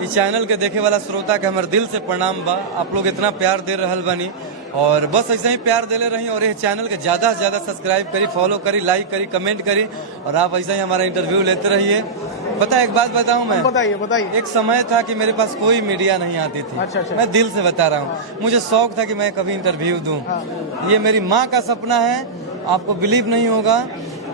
इस चैनल के देखे वाला श्रोता के हमारे दिल से प्रणाम बा। आप लोग इतना प्यार दे रहल बानी और बस ऐसे ही प्यार देले रही और ये चैनल के ज्यादा से ज्यादा सब्सक्राइब करी, फॉलो करी, लाइक करी, कमेंट करी और आप ऐसे ही हमारा इंटरव्यू लेते रहिए। पता है एक बात बताऊं मैं? बताइए। एक समय था कि मेरे पास कोई मीडिया नहीं आती थी। अच्छा। मैं दिल से बता रहा हूँ, मुझे शौक था कि मैं कभी इंटरव्यू दूं। ये मेरी माँ का सपना है। आपको बिलीव नहीं होगा,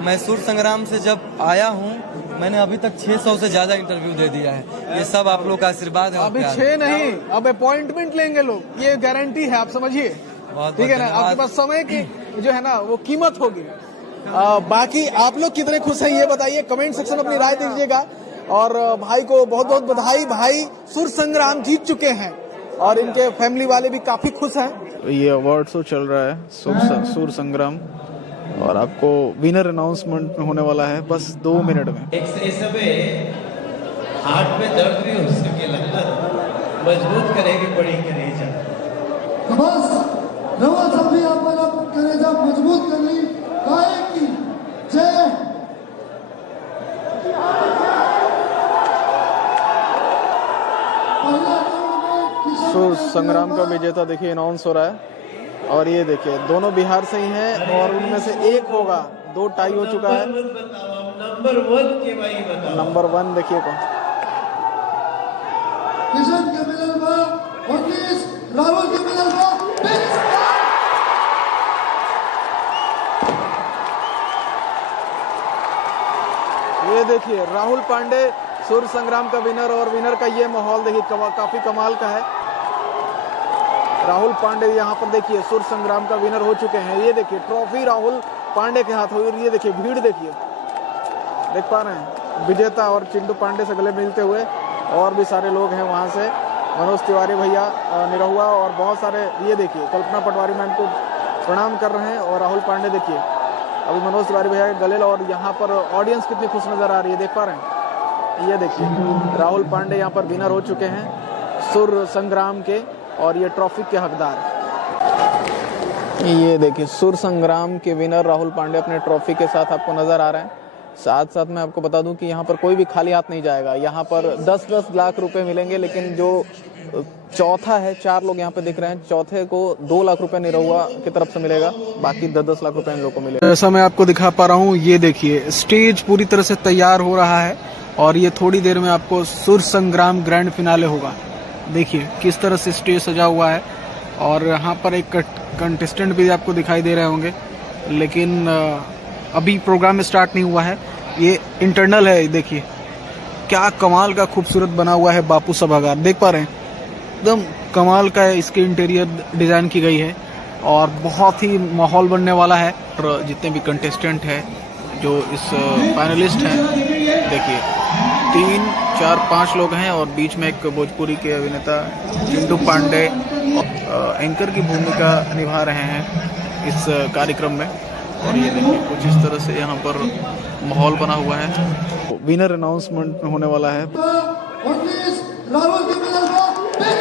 मैं सुर संग्राम से जब आया हूँ मैंने अभी तक 600 से ज्यादा इंटरव्यू दे दिया है। ये सब आप लोग का आशीर्वाद है। अभी 6 नहीं, अब अपॉइंटमेंट लेंगे लोग, ये गारंटी है, आप समझिए। ठीक है ना, आपके पास समय की जो है ना वो कीमत होगी। बाकी आप लोग कितने खुश हैं ये बताइए, कमेंट सेक्शन अपनी राय दीजिएगा। और भाई को बहुत बहुत बधाई, भाई सुर संग्राम जीत चुके हैं और इनके फैमिली वाले भी काफी खुश हैं। ये अवार्ड शो चल रहा है सुर संग्राम और आपको विनर अनाउंसमेंट होने वाला है बस 2 मिनट में। हार्ट में दर्द भी हो सके, मजबूत करेगी बड़ी करेजा। बस रवा सभी अपना करेजा मजबूत कर ली काहे की जय। सुर संग्राम का विजेता देखिए अनाउंस हो रहा है और ये देखिए दोनों बिहार से ही हैं और उनमें से एक होगा। 2 टाई हो चुका है। नंबर 1 के भाई बताओ। नंबर 1 देखिए कौन? किशन के मिलल बा 19, राहुल के मिलल बा 20। ये देखिए राहुल पांडे सुर संग्राम का विनर और विनर का ये माहौल देखिए काफी कमाल का है। राहुल पांडे यहाँ पर देखिए सुर संग्राम का विनर हो चुके हैं। ये देखिए ट्रॉफी राहुल पांडे के हाथ हुई। ये देखिए भीड़ देखिए, देख पा रहे हैं विजेता और चिंटू पांडे से गले मिलते हुए और भी सारे लोग हैं वहाँ से। मनोज तिवारी भैया निरहुआ और बहुत सारे, ये देखिए कल्पना पटवारी मैम को प्रणाम कर रहे हैं और राहुल पांडे देखिए अभी मनोज तिवारी भैया के गले। और यहाँ पर ऑडियंस कितनी खुश नजर आ रही है, देख पा रहे हैं। ये देखिए राहुल पांडे यहाँ पर विनर हो चुके हैं सुर संग्राम के और ये ट्रॉफी के हकदार। ये देखिए सुर संग्राम के विनर राहुल पांडे अपने ट्रॉफी के साथ आपको नजर आ रहे हैं। साथ साथ मैं आपको बता दूं कि यहाँ पर कोई भी खाली हाथ नहीं जाएगा। यहाँ पर 10-10 लाख रुपए मिलेंगे, लेकिन जो चौथा है, 4 लोग यहाँ पे दिख रहे हैं, चौथे को 2 लाख रुपए निरहुआ की तरफ से मिलेगा, बाकी 10-10 लाख रुपए इन लोगों को मिलेगा। ऐसा मैं आपको दिखा पा रहा हूँ। ये देखिए स्टेज पूरी तरह से तैयार हो रहा है और ये थोड़ी देर में आपको सुर संग्राम ग्रैंड फिनाले होगा। देखिए किस तरह से स्टेज सजा हुआ है और यहाँ पर एक कंटेस्टेंट भी आपको दिखाई दे रहे होंगे, लेकिन अभी प्रोग्राम स्टार्ट नहीं हुआ है, ये इंटरनल है। देखिए क्या कमाल का खूबसूरत बना हुआ है बापू सभागार, देख पा रहे हैं एकदम कमाल का है। इसके इंटीरियर डिजाइन की गई है और बहुत ही माहौल बनने वाला है। और जितने भी कंटेस्टेंट हैं जो इस फाइनलिस्ट हैं, देखिए 3, 4, 5 लोग हैं और बीच में एक भोजपुरी के अभिनेता चिंटू पांडे एंकर की भूमिका निभा रहे हैं इस कार्यक्रम में। और ये देखिए कुछ इस तरह से यहाँ पर माहौल बना हुआ है। विनर अनाउंसमेंट होने वाला है। 19, राहुल के मिलल बा 20।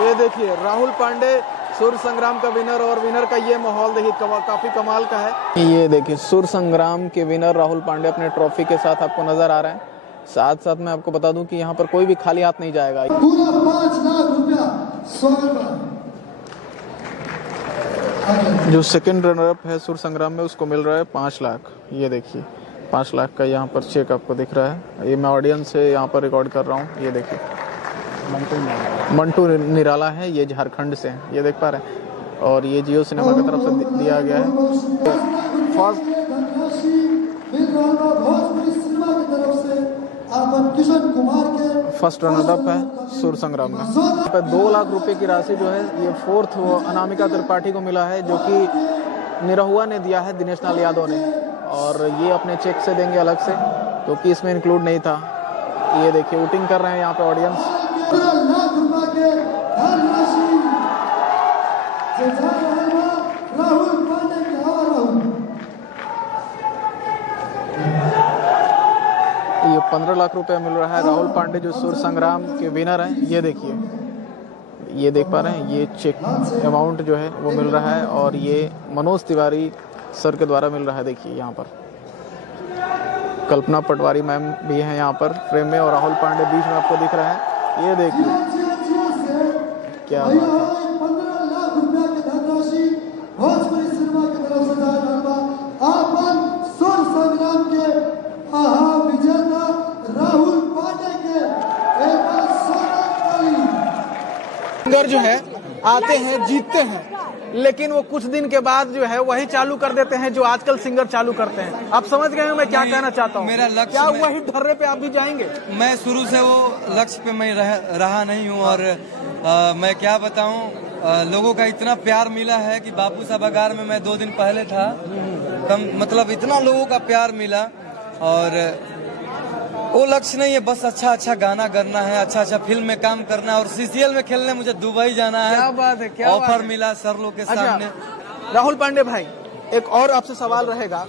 ये देखिए राहुल पांडे सुर संग्राम का विनर और विनर का ये माहौल देखिए काफी कमाल का है। ये देखिए सुर संग्राम के विनर राहुल पांडे अपने ट्रॉफी के साथ आपको नजर आ रहे हैं। साथ साथ मैं आपको बता दूं कि यहाँ पर कोई भी खाली हाथ नहीं जाएगा। पूरा 5 लाख रुपया स्वागत। जो सेकंड रनर अप है सुर संग्राम में उसको मिल रहा है 5 लाख। ये देखिए 5 लाख का यहाँ पर चेक आपको दिख रहा है। ये मैं ऑडियंस से यहाँ पर रिकॉर्ड कर रहा हूँ। ये देखिए मंटू निराला है, ये झारखंड से है, ये देख पा रहे हैं। और ये जियो सिनेमा की तरफ से दिया गया है। फर्स्ट रनर अप है सुर संग्राम में। 2 लाख रुपए की राशि जो है ये 4th अनामिका त्रिपाठी को मिला है, जो कि निरहुआ ने दिया है, दिनेश लाल यादव ने। और ये अपने चेक से देंगे अलग से, क्योंकि इसमें इंक्लूड नहीं था। ये देखिए वोटिंग कर रहे हैं यहाँ पे ऑडियंस। लाख रुपए के धनराशि राहुल पांडे के हवाले। ये 15 लाख रुपए मिल रहा है राहुल पांडे जो सुर संग्राम के विनर हैं। ये देखिए, ये देख पा रहे हैं, ये चेक अमाउंट जो है वो मिल रहा है। और ये मनोज तिवारी सर के द्वारा मिल रहा है। देखिए यहाँ पर कल्पना पटवारी मैम भी हैं यहाँ पर फ्रेम में और राहुल पांडे बीच में आपको दिख रहे हैं। ये देखिए क्या बात है। 15 लाख रुपया के धनराशि भोजपुरी सिनेमा की तरफ से जारी करवा आपन सुर संग्राम के आहा विजेता राहुल पांडे के एक सोना ताली। सिंगर जो है आते हैं जीतते हैं, लेकिन वो कुछ दिन के बाद जो है वही चालू कर देते हैं जो आजकल सिंगर चालू करते हैं। आप समझ गए हो मैं क्या कहना चाहता हूँ? मेरा लक्ष्य क्या वही ढर्रे पे आप भी जाएंगे? मैं शुरू से वो लक्ष्य पे मैं रहा नहीं हूँ और मैं क्या बताऊँ, लोगों का इतना प्यार मिला है कि बापू सभागार में मैं 2 दिन पहले था, मतलब इतना लोगों का प्यार मिला। और वो लक्ष्य नहीं है, बस अच्छा अच्छा गाना करना है, अच्छा अच्छा फिल्म में काम करना है और सीसीएल में खेलने मुझे दुबई जाना है। क्या बात है, क्या ऑफर मिला सर लोग के सामने। राहुल पांडे भाई, एक और आपसे सवाल रहेगा,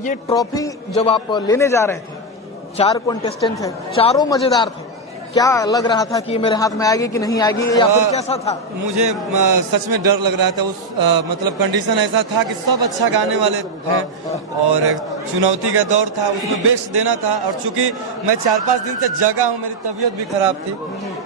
ये ट्रॉफी जब आप लेने जा रहे थे, 4 कॉन्टेस्टेंट थे, चारों मजेदार थे, क्या लग रहा था कि मेरे हाथ में आएगी कि नहीं आएगी, या फिर कैसा था? मुझे सच में डर लग रहा था। उस मतलब कंडीशन ऐसा था कि सब अच्छा गाने वाले थे और चुनौती का दौर था, उसमें बेस्ट देना था। और चूंकि मैं 4-5 दिन से जगा हूँ, मेरी तबीयत भी खराब थी,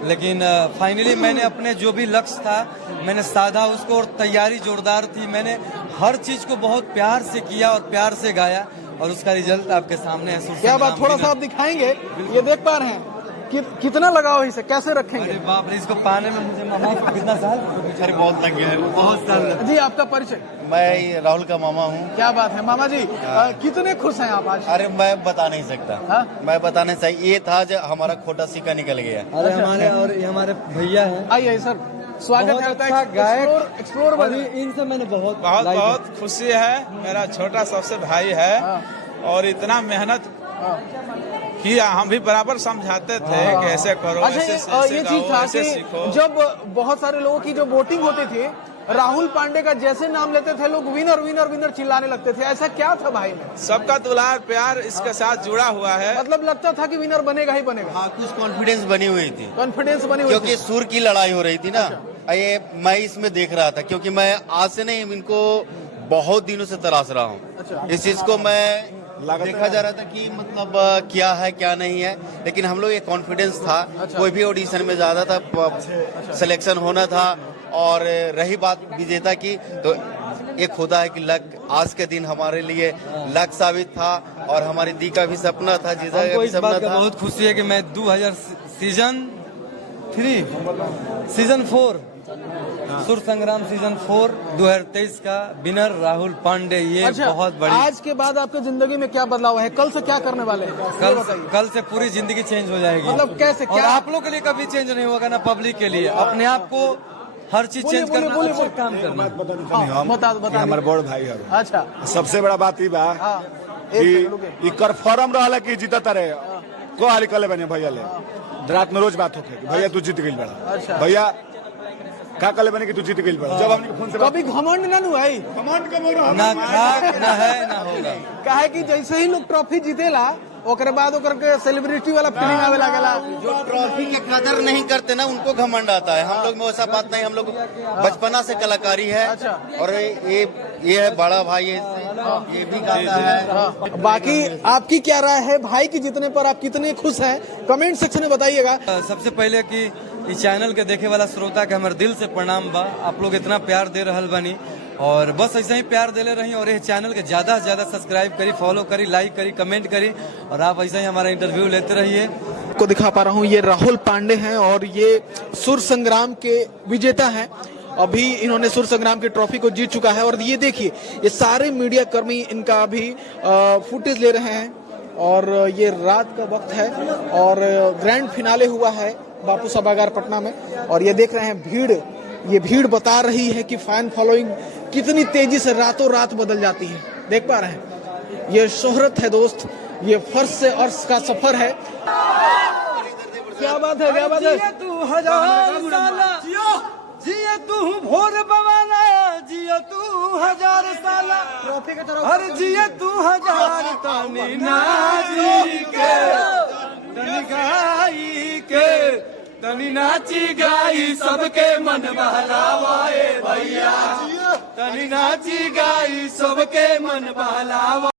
लेकिन फाइनली मैंने अपने जो भी लक्ष्य था मैंने साधा उसको और तैयारी जोरदार थी। मैंने हर चीज को बहुत प्यार से किया और प्यार से गाया और उसका रिजल्ट आपके सामने है। क्या बात, थोड़ा सा आप दिखाएंगे? ये देख पा रहे हैं कितना लगाओ इसे, कैसे रखेंगे? अरे बाप रे, इसको पाने में मुझे मामा कितना साल? अरे बहुत लग गया, बहुत साल। जी आपका परिचय? मैं राहुल का मामा हूँ। क्या बात है मामा जी, कितने खुश हैं आप आज? अरे मैं बता नहीं सकता। हाँ? मैं बताने से ये था जो हमारा खोटा सिक्का निकल गया। अरे हमारे और ये हमारे भैया हैं। आइए सर, स्वागत है। अच्छा गायक एक्सप्लोर इनसे मैंने बहुत बहुत खुशी है। मेरा छोटा सबसे भाई है और इतना मेहनत किया, हम भी बराबर समझाते थे कि ऐसे करो, अच्छा, ऐसे ये चीज था ऐसे कि सीखो। जब बहुत सारे लोगों की जो वोटिंग होती थी, राहुल पांडे का जैसे नाम लेते थे लोग विनर विनर विनर चिल्लाने लगते थे, ऐसा क्या था भाई में? सबका दुलार प्यार इसके साथ जुड़ा हुआ है। मतलब लगता था कि विनर बनेगा ही बनेगा। हाँ, कुछ कॉन्फिडेंस बनी हुई थी, कॉन्फिडेंस बनी हुई क्योंकि सुर की लड़ाई हो रही थी ना। ये मैं इसमें देख रहा था, क्योंकि मैं आज से नहीं, इनको बहुत दिनों से तलाश रहा हूँ। इस चीज को मैं देखा जा रहा था कि मतलब क्या है क्या नहीं है, लेकिन हम लोग ये कॉन्फिडेंस था। कोई भी ऑडिशन में ज्यादा था, सिलेक्शन होना था। और रही बात विजेता की, तो एक होता है कि लक, आज के दिन हमारे लिए लक साबित था और हमारी दी का भी सपना था, जीजा का भी इस बात सपना का था। बहुत खुशी है कि मैं 2000 सीजन 4 सुर संग्राम सीजन 4 2023 का विनर राहुल पांडे। ये बहुत बड़ी। आज के बाद आपकी जिंदगी में क्या बदलाव है? कल से क्या करने वाले हैं? कल से पूरी जिंदगी चेंज हो जाएगी। मतलब कैसे, और क्या? आप लोग के लिए कभी चेंज नहीं होगा ना, पब्लिक के लिए अपने आप को हर चीज चेंज करना, अच्छा काम करना। बता हमारे बड़ भाई है। अच्छा, सबसे बड़ा बात ई बा हाँ, कि कन्फर्म रहला कि जीतत रहे को हारी कले बने भैया ले। रात में रोज बात होके भैया तू जीत गई बड़ा। अच्छा। भैया का कले बने कि तू जीत गई बड़ा। जब हमने फोन से कभी घमंड ना नु है, कमांड कम हो ना ना है ना होगा। कहे कि जैसे ही लोग ट्रॉफी जीतेला ओकरे बाद ओकर के सेलिब्रिटी वाला फीलिंग आवे लागेला। जो ट्रॉफी के कदर नहीं करते ना, उनको घमंड आता है। हम लोग में वैसा बात नहीं, हम लोग बचपना से कलाकारी है। और ये है बड़ा भाई, ये भी गाता है। बाकी आपकी क्या राय है भाई की जीतने पर? आप कितने खुश हैं? कमेंट सेक्शन में बताइएगा। सबसे पहले कि इस चैनल के देखे वाला श्रोता के हमारे दिल से प्रणाम बा। आप लोग इतना प्यार दे रहल बनी और बस ऐसे ही प्यार देले रही और ये चैनल के ज्यादा से ज्यादा सब्सक्राइब करी, फॉलो करी, लाइक करी, कमेंट करी और आप ऐसे ही हमारा इंटरव्यू लेते रहिए। को दिखा पा रहा हूँ, ये राहुल पांडे हैं और ये सुर संग्राम के विजेता हैं। अभी इन्होंने सुर संग्राम की ट्रॉफी को जीत चुका है और ये देखिए, ये सारे मीडिया कर्मी इनका अभी फुटेज ले रहे हैं और ये रात का वक्त है और ग्रैंड फिनाले हुआ है बापू सभागार पटना में और ये देख रहे हैं भीड़। ये भीड़ बता रही है कि फैन फॉलोइंग कितनी तेजी से रातों रात बदल जाती है। देख पा रहे हैं, ये शोहरत है दोस्त, ये फर्श से अर्श का सफर है। क्या बात है, क्या बात है? तू हजार साला जिया तू भोर बवाना, जिया तू हजार साला ट्रॉफी की तरफ हर जिया तू हजार तानी नाची के तनी गाई के तनी नाची गाई सबके मन बहलावाए भैया। रानी नाची गाई सबके मन बहलावा।